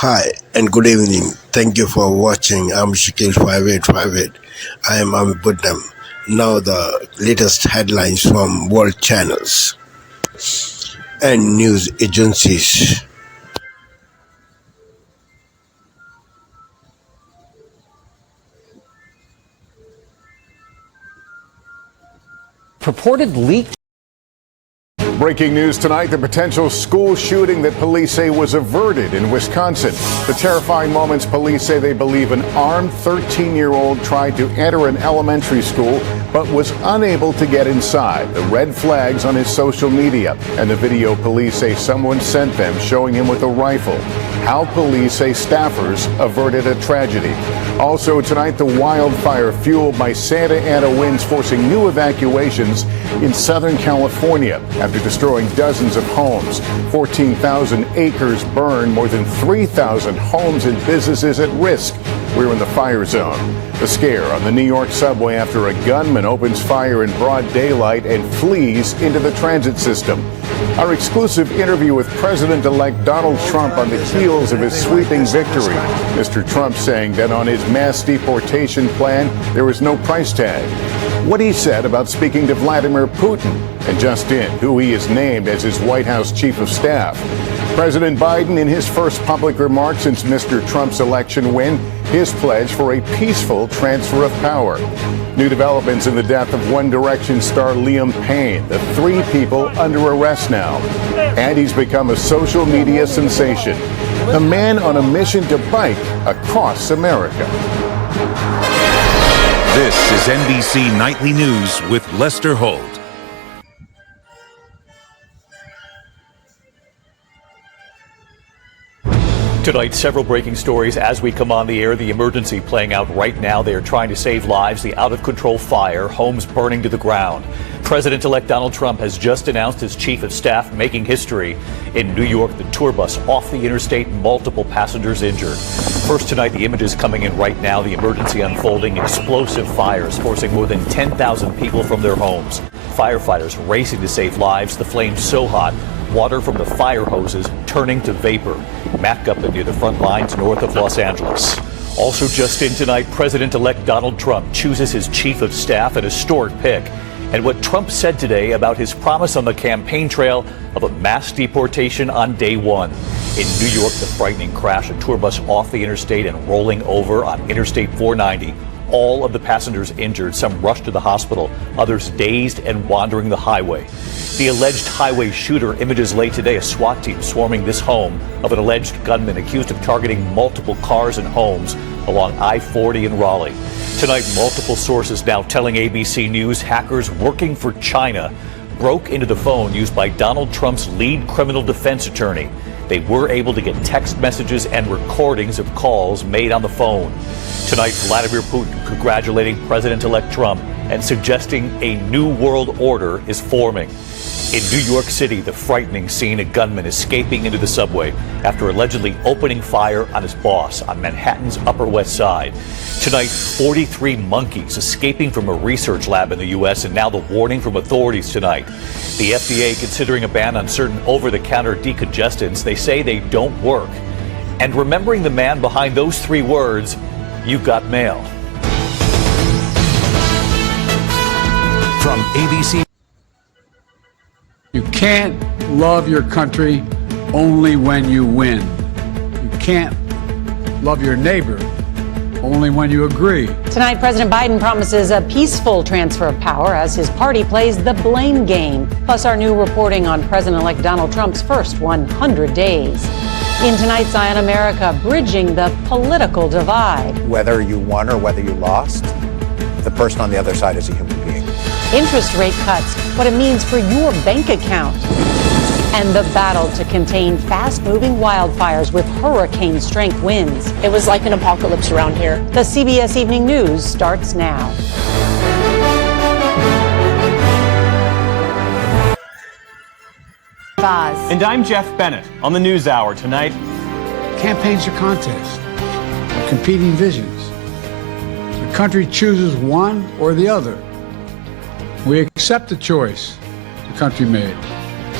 Hi and good evening. Thank you for watching. I'm Shakil 5858. I am Buddham. Now the latest headlines from world channels and news agencies. Purported leaked. Breaking news tonight, the potential school shooting that police say was averted in Wisconsin. The terrifying moments police say they believe an armed 13-year-old tried to enter an elementary school but was unable to get inside. The red flags on his social media and the video police say someone sent them showing him with a rifle. How police say staffers averted a tragedy. Also tonight, the wildfire fueled by Santa Ana winds forcing new evacuations in Southern California after destroying dozens of homes. 14,000 acres burned, more than 3,000 homes and businesses at risk. We're in the fire zone. The scare on the New York subway after a gunman opens fire in broad daylight and flees into the transit system. Our exclusive interview with President-elect Donald Trump on the heels of his sweeping victory. Mr. Trump saying that on his mass deportation plan, there was no price tag. What he said about speaking to Vladimir Putin, and just in, who he has named as his White House chief of staff. President Biden, in his first public remarks since Mr. Trump's election win, his pledge for a peaceful transfer of power. New developments in the death of One Direction star Liam Payne, the three people under arrest now. And he's become a social media sensation. The man on a mission to bike across America. This is NBC Nightly News with Lester Holt. Tonight, several breaking stories as we come on the air. The emergency playing out right now. They are trying to save lives. The out-of-control fire, homes burning to the ground. President-elect Donald Trump has just announced his chief of staff making history. In New York, the tour bus off the interstate, multiple passengers injured. First tonight, the images coming in right now. The emergency unfolding, explosive fires forcing more than 10,000 people from their homes. Firefighters racing to save lives. The flames so hot, water from the fire hoses turning to vapor. Matt Gupta near the front lines north of Los Angeles. Also just in tonight, President-elect Donald Trump chooses his chief of staff, an historic pick. And what Trump said today about his promise on the campaign trail of a mass deportation on day one. In New York, the frightening crash, a tour bus off the interstate and rolling over on Interstate 490. All of the passengers injured, some rushed to the hospital, others dazed and wandering the highway. The alleged highway shooter, images late today, a SWAT team swarming this home of an alleged gunman accused of targeting multiple cars and homes along I-40 in Raleigh. Tonight, multiple sources now telling ABC News hackers working for China broke into the phone used by Donald Trump's lead criminal defense attorney. They were able to get text messages and recordings of calls made on the phone. Tonight, Vladimir Putin congratulating President-elect Trump and suggesting a new world order is forming. In New York City, the frightening scene, a gunman escaping into the subway after allegedly opening fire on his boss on Manhattan's Upper West Side. Tonight, 43 monkeys escaping from a research lab in the U.S. and now the warning from authorities tonight. The FDA considering a ban on certain over-the-counter decongestants. They say they don't work. And remembering the man behind those three words, "You've got mail." From ABC. You can't love your country only when you win. You can't love your neighbor only when you agree. Tonight, President Biden promises a peaceful transfer of power as his party plays the blame game. Plus, our new reporting on President-elect Donald Trump's first 100 days. In tonight's Eye on America, bridging the political divide. Whether you won or whether you lost, the person on the other side is a human being. Interest rate cuts, what it means for your bank account. And the battle to contain fast-moving wildfires with hurricane-strength winds. It was like an apocalypse around here. The CBS Evening News starts now. And I'm Jeff Bennett on the NewsHour tonight. Campaigns are contests of competing visions. The country chooses one or the other. We accept the choice the country made.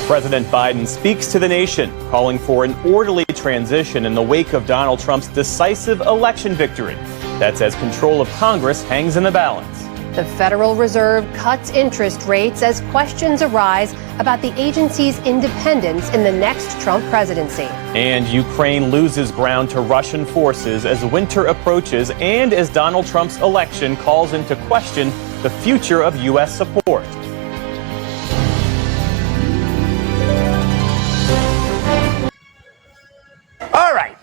President Biden speaks to the nation, calling for an orderly transition in the wake of Donald Trump's decisive election victory. That's as control of Congress hangs in the balance. The Federal Reserve cuts interest rates as questions arise about the agency's independence in the next Trump presidency. And Ukraine loses ground to Russian forces as winter approaches and as Donald Trump's election calls into question the future of U.S. support. All right.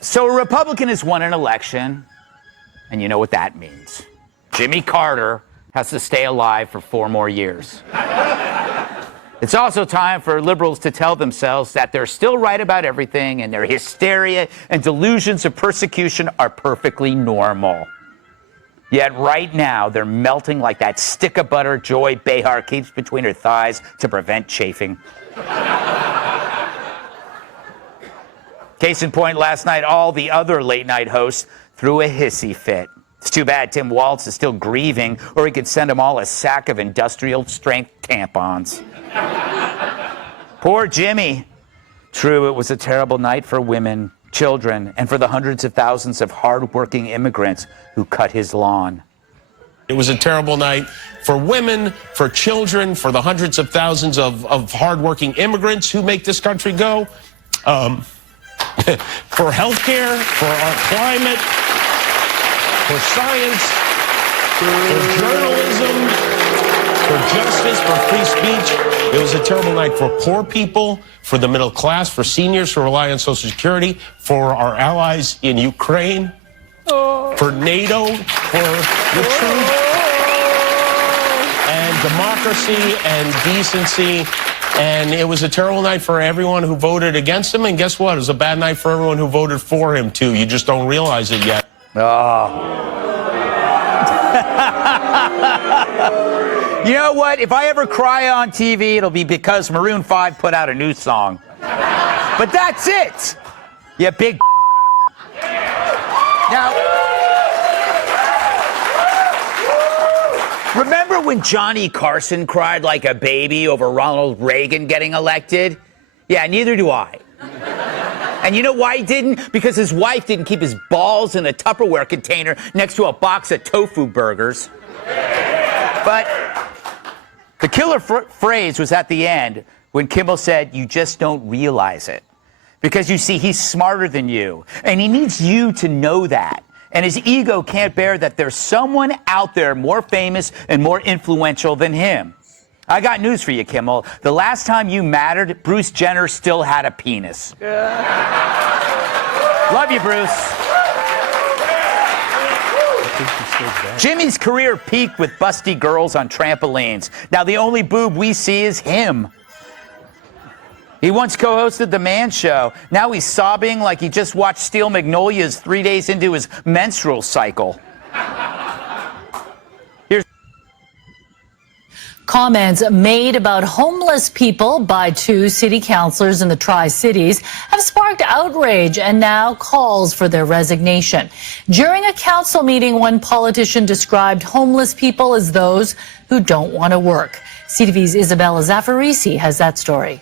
So a Republican has won an election, and you know what that means. Jimmy Carter has to stay alive for 4 more years. It's also time for liberals to tell themselves that they're still right about everything and their hysteria and delusions of persecution are perfectly normal. Yet right now, they're melting like that stick of butter Joy Behar keeps between her thighs to prevent chafing. Case in point, last night, all the other late-night hosts threw a hissy fit. It's too bad Tim Waltz is still grieving, or he could send them all a sack of industrial-strength tampons. Poor Jimmy. True, it was a terrible night for women, children, and for the hundreds of thousands of hard-working immigrants who cut his lawn. It was a terrible night for women, for children, for the hundreds of thousands of hard-working immigrants who make this country go, for healthcare, for our climate, for science, for journalism, for justice, for free speech. It was a terrible night for poor people, for the middle class, for seniors who rely on Social Security, for our allies in Ukraine, for NATO, for the truth and democracy and decency. And it was a terrible night for everyone who voted against him. And guess what? It was a bad night for everyone who voted for him, too. You just don't realize it yet. You know what? If I ever cry on TV, it'll be because Maroon 5 put out a new song. But that's it. You big. Now, remember when Johnny Carson cried like a baby over Ronald Reagan getting elected? Yeah, neither do I. And you know why he didn't? Because his wife didn't keep his balls in a Tupperware container next to a box of tofu burgers. But the killer phrase was at the end when Kimmel said, "You just don't realize it." Because you see, he's smarter than you, and he needs you to know that. And his ego can't bear that there's someone out there more famous and more influential than him. I got news for you, Kimmel. The last time you mattered, Bruce Jenner still had a penis. Love you, Bruce. Jimmy's career peaked with busty girls on trampolines. Now the only boob we see is him. He once co-hosted The Man Show. Now he's sobbing like he just watched Steel Magnolias 3 days into his menstrual cycle. Comments made about homeless people by 2 city councilors in the Tri-Cities have sparked outrage and now calls for their resignation. During a council meeting, one politician described homeless people as those who don't want to work. CTV's Isabella Zaffarisi has that story.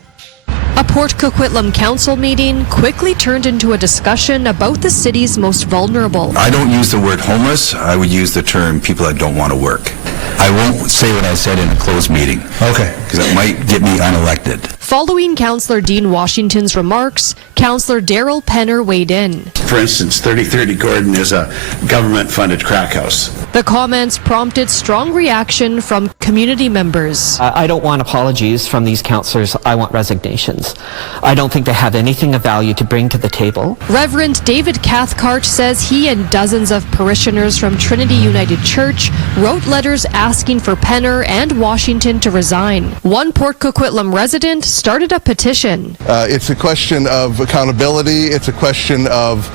A Port Coquitlam council meeting quickly turned into a discussion about the city's most vulnerable. I don't use the word homeless. I would use the term people that don't want to work. I won't say what I said in a closed meeting. Okay. Because it might get me unelected. Following Councillor Dean Washington's remarks, Councillor Daryl Penner weighed in. For instance, 3030 Gordon is a government-funded crack house. The comments prompted strong reaction from community members. I don't want apologies from these councillors. I want resignations. I don't think they have anything of value to bring to the table. Reverend David Cathcart says he and dozens of parishioners from Trinity United Church wrote letters asking for Penner and Washington to resign. One Port Coquitlam resident started a petition. It's a question of accountability. It's a question of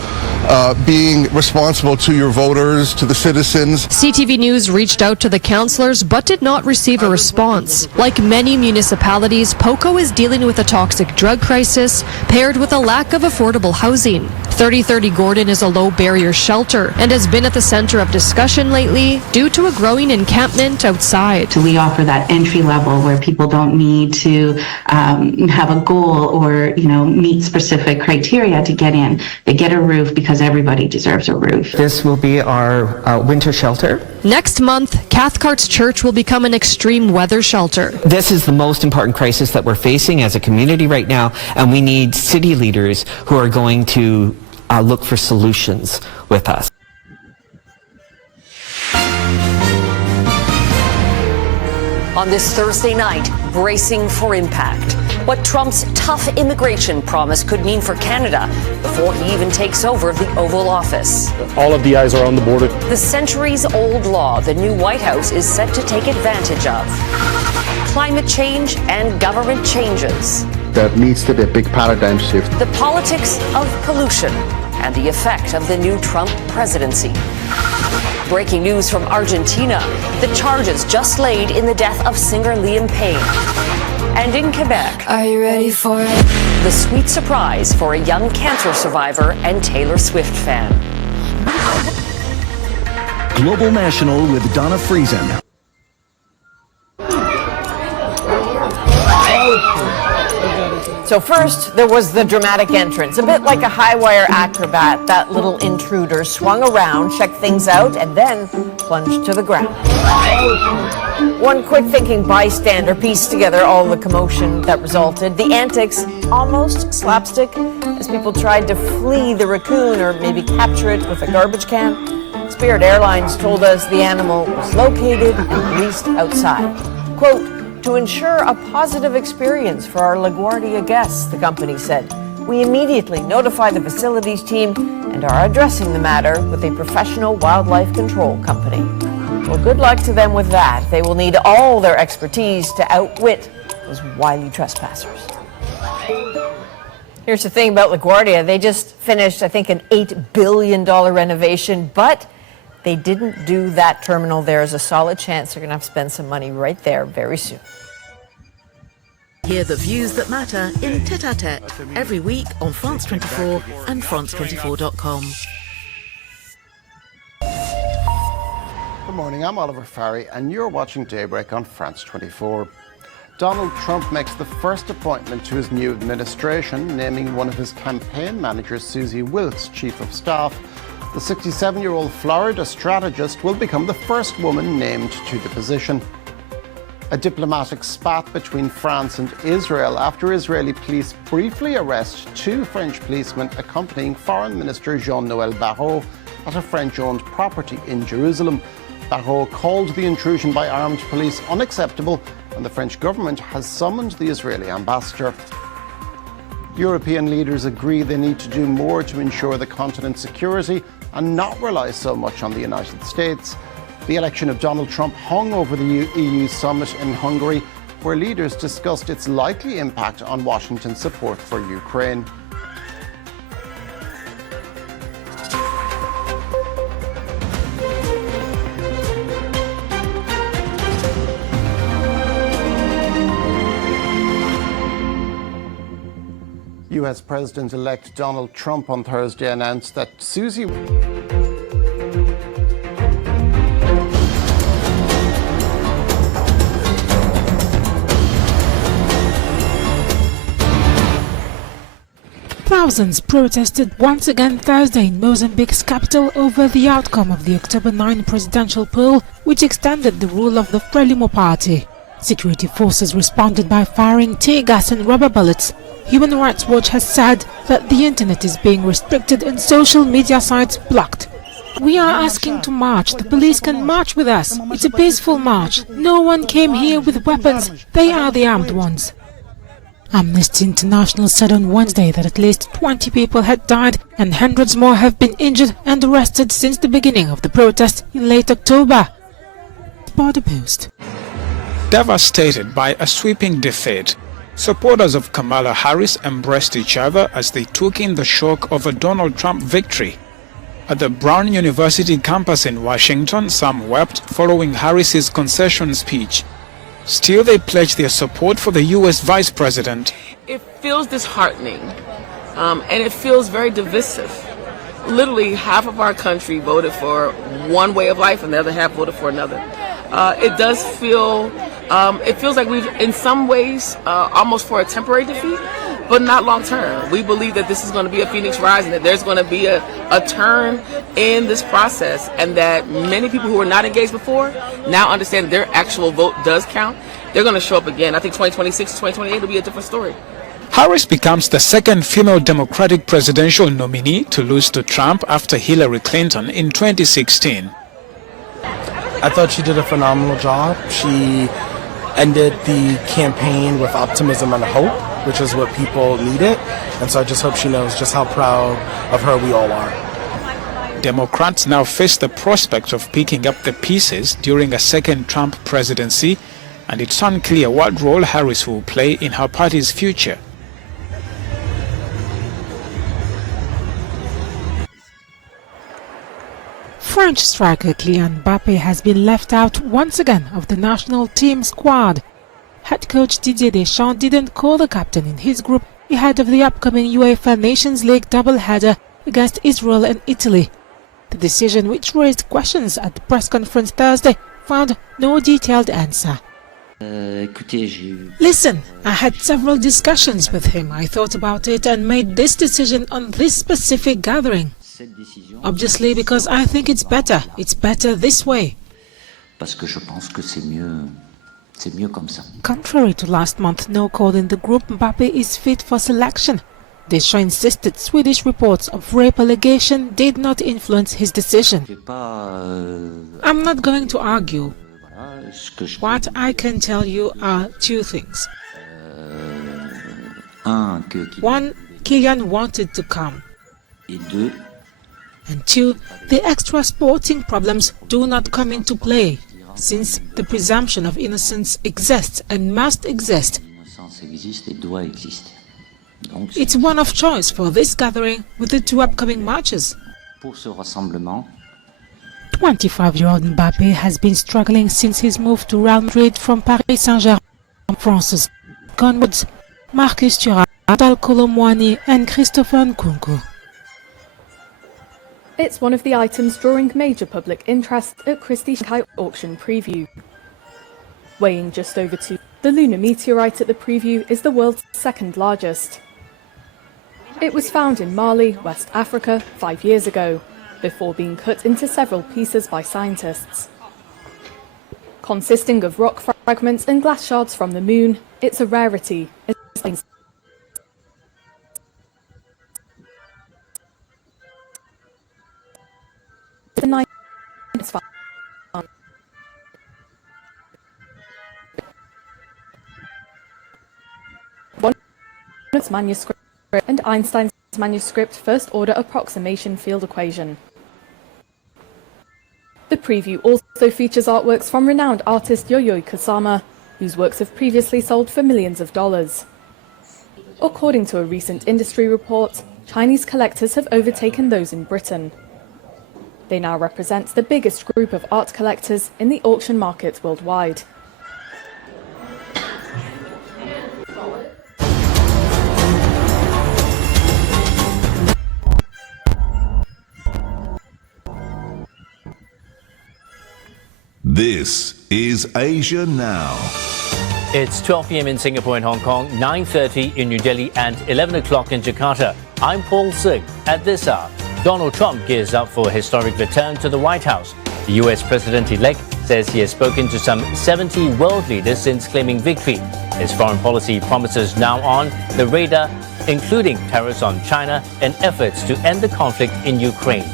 being responsible to your voters, to the citizens. CTV News reached out to the councillors but did not receive a response. Like many municipalities, POCO is dealing with a toxic drug crisis paired with a lack of affordable housing. 3030 Gordon is a low-barrier shelter and has been at the center of discussion lately due to a growing encampment outside. We offer that entry level where people don't need to have a goal or, meet specific criteria to get in. They get a roof because everybody deserves a roof. This will be our winter shelter. Next month, Cathcart's church will become an extreme weather shelter. This is the most important crisis that we're facing as a community right now, and we need city leaders who are going to look for solutions with us. On this Thursday night, bracing for impact. What Trump's tough immigration promise could mean for Canada before he even takes over the Oval Office. All of the eyes are on the border. The centuries-old law the new White House is set to take advantage of. Climate change and government changes. There needs to be a big paradigm shift. The politics of pollution and the effect of the new Trump presidency. Breaking news from Argentina, the charges just laid in the death of singer Liam Payne. And in Quebec, are you ready for it? The sweet surprise for a young cancer survivor and Taylor Swift fan. Global National with Donna Friesen. So first, there was the dramatic entrance. A bit like a high-wire acrobat, that little intruder swung around, checked things out, and then plunged to the ground. One quick-thinking bystander pieced together all the commotion that resulted. The antics, almost slapstick, as people tried to flee the raccoon or maybe capture it with a garbage can. Spirit Airlines told us the animal was located and released outside. Quote, to ensure a positive experience for our LaGuardia guests, the company said. We immediately notify the facilities team and are addressing the matter with a professional wildlife control company. Well, good luck to them with that. They will need all their expertise to outwit those wily trespassers. Here's the thing about LaGuardia. They just finished, I think, an $8 billion renovation, but they didn't do that terminal. There is a solid chance they're going to have to spend some money right there very soon. Hear the views that matter in Tête-à-Tête every week on France 24 and France24.com. Good morning, I'm Oliver Farry and you're watching Daybreak on France 24. Donald Trump makes the first appointment to his new administration, naming one of his campaign managers, Susie Wilkes, Chief of Staff. The 67-year-old Florida strategist will become the first woman named to the position. A diplomatic spat between France and Israel after Israeli police briefly arrest two French policemen accompanying Foreign Minister Jean-Noël Barrot at a French-owned property in Jerusalem. Barrot called the intrusion by armed police unacceptable, and the French government has summoned the Israeli ambassador. European leaders agree they need to do more to ensure the continent's security and not rely so much on the United States. The election of Donald Trump hung over the EU summit in Hungary, where leaders discussed its likely impact on Washington's support for Ukraine. US President-elect Donald Trump on Thursday announced that Susie... Thousands protested once again Thursday in Mozambique's capital over the outcome of the October 9 presidential poll, which extended the rule of the Frelimo party. Security forces responded by firing tear gas and rubber bullets. Human Rights Watch has said that the internet is being restricted and social media sites blocked. We are asking to march. The police can march with us. It's a peaceful march. No one came here with weapons. They are the armed ones. Amnesty International said on Wednesday that at least 20 people had died and hundreds more have been injured and arrested since the beginning of the protest in late October. Border Post. Devastated by a sweeping defeat, supporters of Kamala Harris embraced each other as they took in the shock of a Donald Trump victory. At the Brown University campus in Washington, some wept following Harris's concession speech. Still, they pledged their support for the U.S. Vice President. It feels disheartening, and it feels very divisive. literally half of our country voted for one way of life and the other half voted for another. It does feel, it feels like we've, in some ways, almost for a temporary defeat, but not long term. We believe that this is going to be a phoenix rising, that there's going to be a turn in this process, and that many people who were not engaged before now understand that their actual vote does count. They're going to show up again. I think 2026, 2028 will be a different story. Harris becomes the second female Democratic presidential nominee to lose to Trump after Hillary Clinton in 2016. I thought she did a phenomenal job. She ended the campaign with optimism and hope, which is what people needed. And so I just hope she knows just how proud of her we all are. Democrats now face the prospect of picking up the pieces during a second Trump presidency, and it's unclear what role Harris will play in her party's future. French striker Kylian Mbappe has been left out once again of the national team squad. Head coach Didier Deschamps didn't call the captain in his group ahead of the upcoming UEFA Nations League doubleheader against Israel and Italy. The decision, which raised questions at the press conference Thursday, found no detailed answer. Listen, I had several discussions with him. I thought about it and made this decision on this specific gathering. Obviously, because I think it's better. It's better this way. Contrary to last month's no call in the group, Mbappe is fit for selection. Deschamps insisted Swedish reports of rape allegation did not influence his decision. I'm not going to argue. What I can tell you are two things. One, Kylian wanted to come. And two, the extra sporting problems do not come into play, since the presumption of innocence exists and must exist. It's one of choice for this gathering with the two upcoming matches. 25-year-old Mbappe has been struggling since his move to Real Madrid from Paris Saint-Germain. France's Conwoods, Marcus Thuram, Adal Colomwani and Christopher Nkunku. It's one of the items drawing major public interest at Christie's Shanghai auction preview. Weighing just over 2, the lunar meteorite at the preview is the world's second largest. It was found in Mali, West Africa, 5 years ago, before being cut into several pieces by scientists. Consisting of rock fragments and glass shards from the moon, it's a rarity. Its manuscript and Einstein's manuscript first-order approximation field equation. The preview also features artworks from renowned artist Yayoi Kusama, whose works have previously sold for millions of dollars. According to a recent industry report, Chinese collectors have overtaken those in Britain. They now represent the biggest group of art collectors in the auction market worldwide. This is Asia Now. It's 12 p.m. in Singapore and Hong Kong, 9:30 in New Delhi and 11 o'clock in Jakarta. I'm Paul Singh. At this hour, Donald Trump gears up for a historic return to the White House. The U.S. president-elect says he has spoken to some 70 world leaders since claiming victory. His foreign policy promises now on the radar, including tariffs on China and efforts to end the conflict in Ukraine.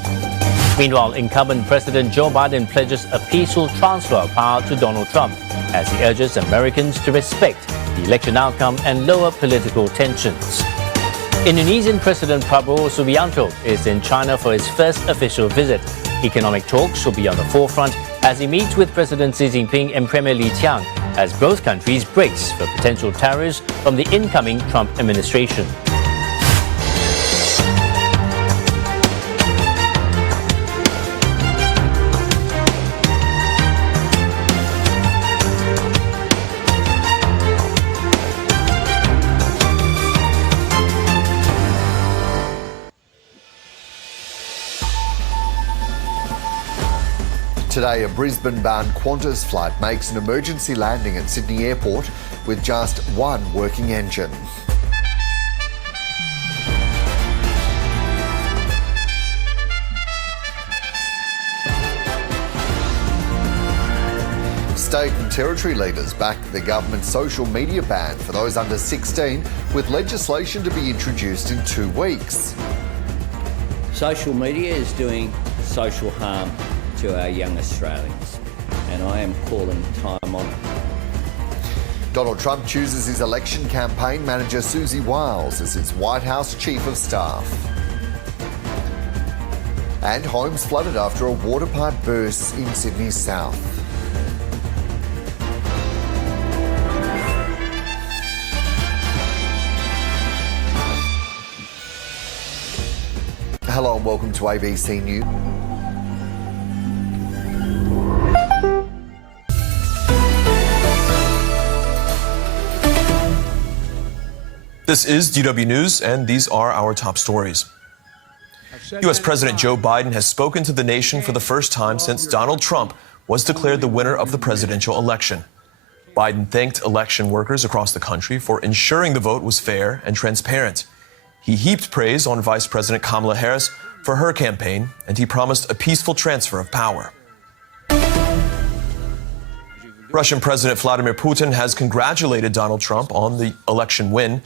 Meanwhile, incumbent President Joe Biden pledges a peaceful transfer of power to Donald Trump as he urges Americans to respect the election outcome and lower political tensions. Indonesian President Prabowo Subianto is in China for his first official visit. Economic talks will be on the forefront as he meets with President Xi Jinping and Premier Li Qiang as both countries brace for potential tariffs from the incoming Trump administration. Today, a Brisbane-bound Qantas flight makes an emergency landing at Sydney Airport with just one working engine. State and territory leaders backed the government's social media ban for those under 16, with legislation to be introduced in 2 weeks. Social media is doing social harm to our young Australians, and I am calling time on it. Donald Trump chooses his election campaign manager Susie Wiles as his White House Chief of Staff. And homes flooded after a water pipe bursts in Sydney's south. Hello and welcome to ABC News. This is DW News, and these are our top stories. U.S. President Joe Biden has spoken to the nation for the first time since Donald Trump was declared the winner of the presidential election. Biden thanked election workers across the country for ensuring the vote was fair and transparent. He heaped praise on Vice President Kamala Harris for her campaign, and he promised a peaceful transfer of power. Russian President Vladimir Putin has congratulated Donald Trump on the election win.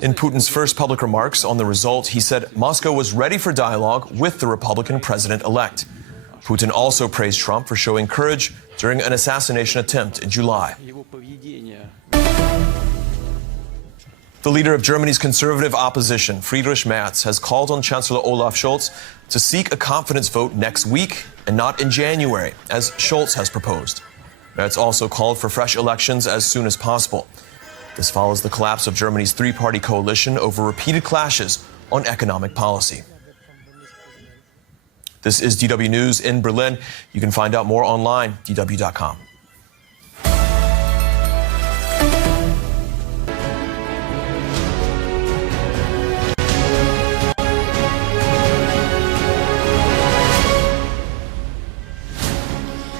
In Putin's first public remarks on the result, he said Moscow was ready for dialogue with the Republican president-elect. Putin also praised Trump for showing courage during an assassination attempt in July. The leader of Germany's conservative opposition, Friedrich Merz, has called on Chancellor Olaf Scholz to seek a confidence vote next week and not in January, as Scholz has proposed. Merz also called for fresh elections as soon as possible. This follows the collapse of Germany's three-party coalition over repeated clashes on economic policy. This is DW News in Berlin. You can find out more online, dw.com.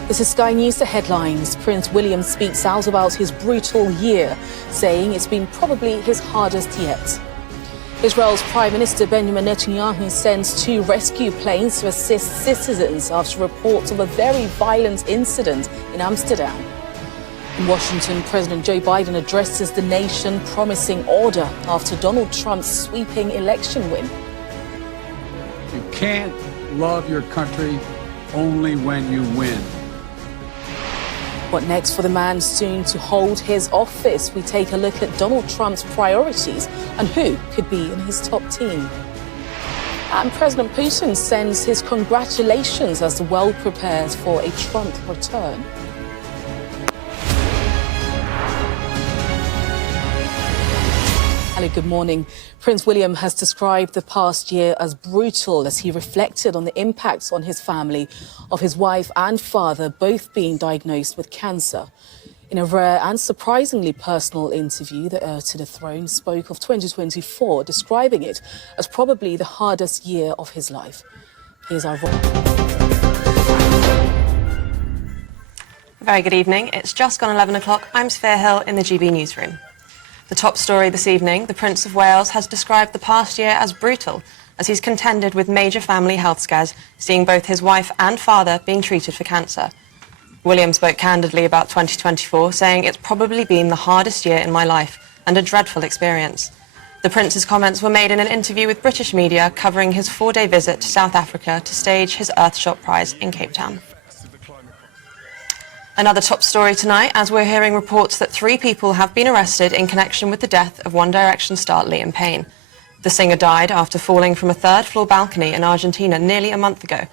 This is Sky News, the headlines. Prince William speaks out about his brutal year, saying it's been probably his hardest yet. Israel's Prime Minister Benjamin Netanyahu sends 2 rescue planes to assist citizens after reports of a very violent incident in Amsterdam. In Washington, President Joe Biden addresses the nation, promising order after Donald Trump's sweeping election win. You can't love your country only when you win. What next for the man soon to hold his office? We take a look at Donald Trump's priorities and who could be in his top team. And President Putin sends his congratulations as the world prepares for a Trump return. Hello, good morning. Prince William has described the past year as brutal as he reflected on the impacts on his family of his wife and father both being diagnosed with cancer. In a rare and surprisingly personal interview, the heir to the throne spoke of 2024, describing it as probably the hardest year of his life. Here's our... Very good evening. It's just gone 11 o'clock. I'm Sphere Hill in the GB newsroom. The top story this evening, the Prince of Wales has described the past year as brutal as he's contended with major family health scares, seeing both his wife and father being treated for cancer. William spoke candidly about 2024, saying it's probably been the hardest year in my life and a dreadful experience. The Prince's comments were made in an interview with British media covering his 4-day visit to South Africa to stage his Earthshot Prize in Cape Town. Another top story tonight, as we're hearing reports that 3 people have been arrested in connection with the death of One Direction star Liam Payne. The singer died after falling from a 3rd-floor balcony in Argentina nearly a month ago.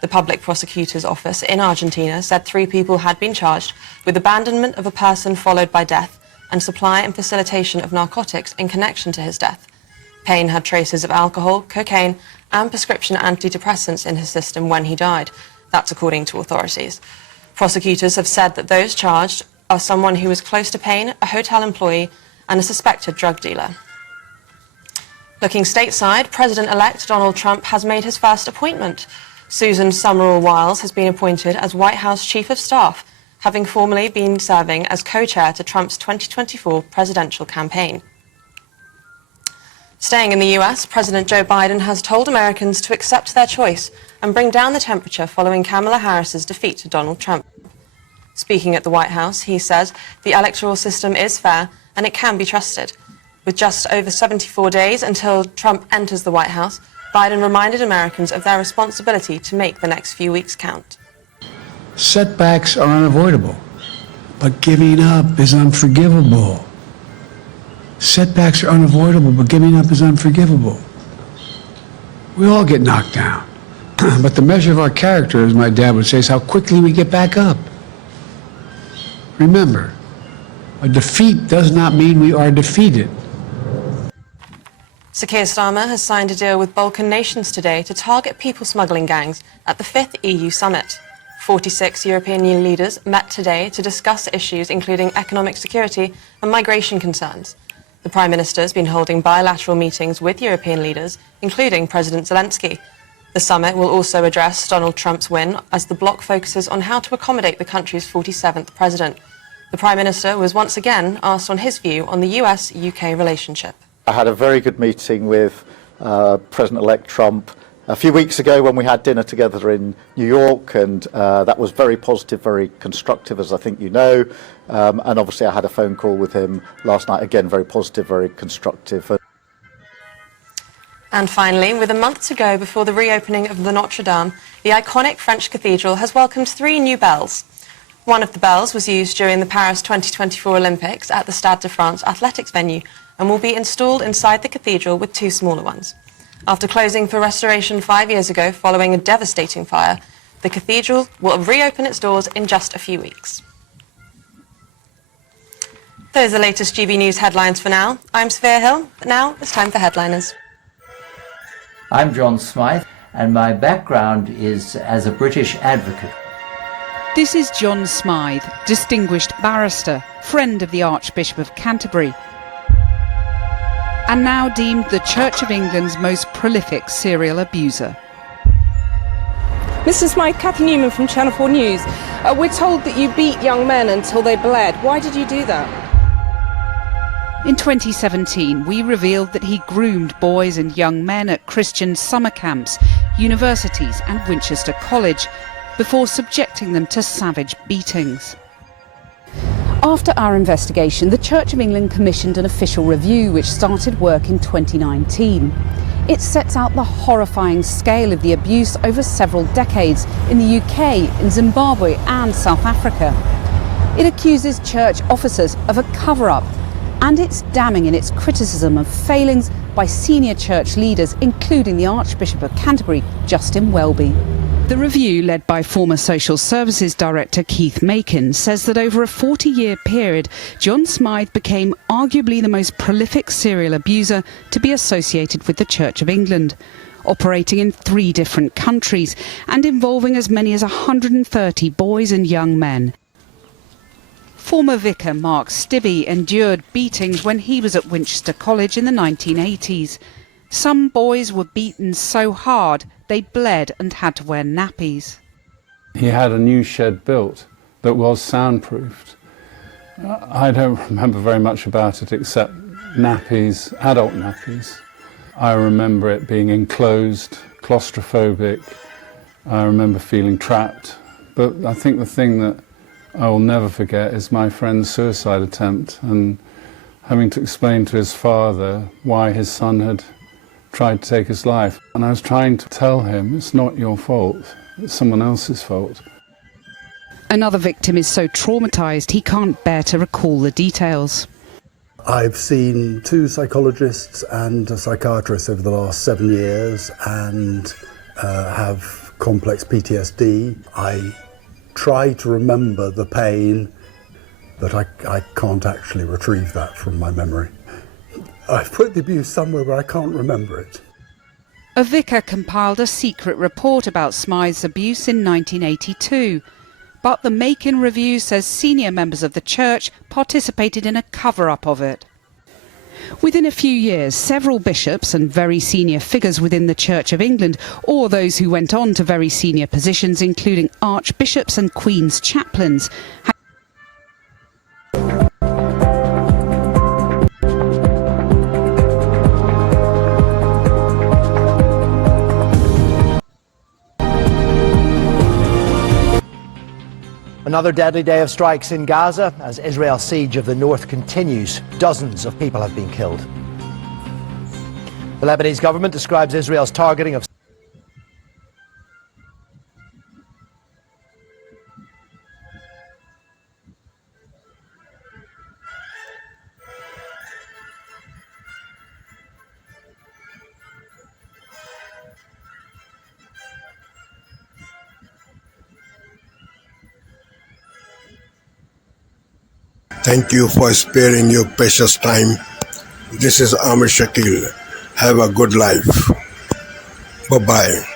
The public prosecutor's office in Argentina said 3 people had been charged with abandonment of a person followed by death and supply and facilitation of narcotics in connection to his death. Payne had traces of alcohol, cocaine, and prescription antidepressants in his system when he died. That's according to authorities. Prosecutors have said that those charged are someone who was close to Payne, a hotel employee, and a suspected drug dealer. Looking stateside, President-elect Donald Trump has made his first appointment. Susan Summerall-Wiles has been appointed as White House Chief of Staff, having formerly been serving as co-chair to Trump's 2024 presidential campaign. Staying in the US, President Joe Biden has told Americans to accept their choice and bring down the temperature following Kamala Harris's defeat to Donald Trump. Speaking at the White House, he says the electoral system is fair and it can be trusted. With just over 74 days until Trump enters the White House, Biden reminded Americans of their responsibility to make the next few weeks count. Setbacks are unavoidable, but giving up is unforgivable. Setbacks are unavoidable, but giving up is unforgivable. We all get knocked down. But the measure of our character, as my dad would say, is how quickly we get back up. Remember, a defeat does not mean we are defeated. Sir Keir Starmer has signed a deal with Balkan nations today to target people smuggling gangs at the 5th EU summit. 46 European Union leaders met today to discuss issues including economic security and migration concerns. The Prime Minister has been holding bilateral meetings with European leaders, including President Zelensky. The summit will also address Donald Trump's win as the bloc focuses on how to accommodate the country's 47th president. The Prime Minister was once again asked on his view on the US-UK relationship. I had a very good meeting with President-elect Trump a few weeks ago when we had dinner together in New York, and that was very positive, very constructive, as I think you know. And obviously I had a phone call with him last night, again, very positive, very constructive. And finally, with a month to go before the reopening of the Notre Dame, the iconic French cathedral has welcomed 3 new bells. One of the bells was used during the Paris 2024 Olympics at the Stade de France athletics venue and will be installed inside the cathedral with 2 smaller ones. After closing for restoration 5 years ago following a devastating fire, the cathedral will reopen its doors in just a few weeks. Those are the latest GB News headlines for now. I'm Sophia Hill, but now it's time for Headliners. I'm John Smythe, and my background is as a British advocate. This is John Smythe, distinguished barrister, friend of the Archbishop of Canterbury, and now deemed the Church of England's most prolific serial abuser. Mr. Smythe, Cathy Newman from Channel 4 News. We're told that you beat young men until they bled. Why did you do that? In 2017, we revealed that he groomed boys and young men at Christian summer camps, universities and Winchester College, before subjecting them to savage beatings. After our investigation, the Church of England commissioned an official review which started work in 2019. It sets out the horrifying scale of the abuse over several decades in the UK, in Zimbabwe and South Africa. It accuses church officers of a cover-up, and it's damning in its criticism of failings by senior church leaders, including the Archbishop of Canterbury, Justin Welby. The review, led by former Social Services Director Keith Makin, says that over a 40-year period, John Smythe became arguably the most prolific serial abuser to be associated with the Church of England, operating in 3 different countries and involving as many as 130 boys and young men. Former vicar Mark Stibbe endured beatings when he was at Winchester College in the 1980s. Some boys were beaten so hard they bled and had to wear nappies. He had a new shed built that was soundproofed. I don't remember very much about it except nappies, adult nappies. I remember it being enclosed, claustrophobic. I remember feeling trapped. But I think the thing that I will never forget is my friend's suicide attempt and having to explain to his father why his son had tried to take his life. And I was trying to tell him, it's not your fault, it's someone else's fault. Another victim is so traumatised he can't bear to recall the details. I've seen 2 psychologists and a psychiatrist over the last 7 years and have complex PTSD. I try to remember the pain, but I can't actually retrieve that from my memory. I've put the abuse somewhere where I can't remember it. A vicar compiled a secret report about Smythe's abuse in 1982, but the Makin Review says senior members of the church participated in a cover-up of it. Within a few years, several bishops and very senior figures within the Church of England, or those who went on to very senior positions, including archbishops and Queen's chaplains, Another deadly day of strikes in Gaza as Israel's siege of the north continues. Dozens of people have been killed. The Lebanese government describes Israel's targeting of Thank you for sparing your precious time. This is Amir Shakil. Have a good life. Bye-bye.